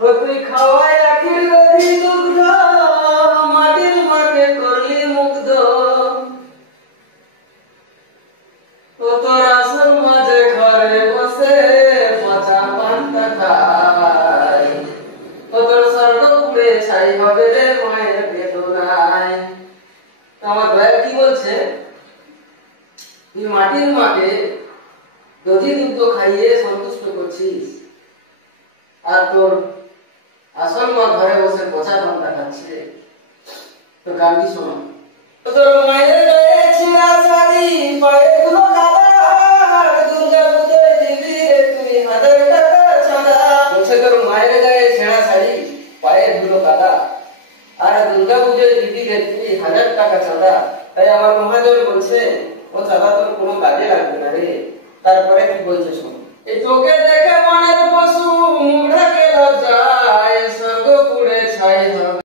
তুই খাওয়াই আখির গদি দুগ্ধ, মাটির মাকে করলি মুগ্ধ। ও তোর আসল মাঝে ঘরে বসে পচা পান্তা খাই। ও তোর স্বর্গ পুড়ে ছাই হবে রে মায়ের বেদনায়। আমার দয়া কি বলছে, তুই মাটির মাকে দধি দুগ্ধ খাইয়ে সন্তুষ্ট করছিস, আর তোর আসল মা ঘরে বসে পচা পান্তা খাচ্ছে। তো গান্ধী শোনো, তোর মায়ের গায়ে ছিঁড়া শাড়ি, পায়ে ধুলো কাদা, দুর্গা পুজোয় দিবি রে তুই 1000 টাকা চাঁদা। বলছে তোর মায়ের গায়ে ছেঁড়া শাড়ি, পায়ে ধুলো কাদা, আর দুর্গা পুজোয় দিবি রে তুই 1000 টাকা চাঁদা। তাই আমার মহাজন বলছে ও চাঁদা তোর কোনো কাজে লাগবে না রে। তারপরে কি বলছে শোনো, এই চোখে দেখে মনের পশু মুখ ঢাকে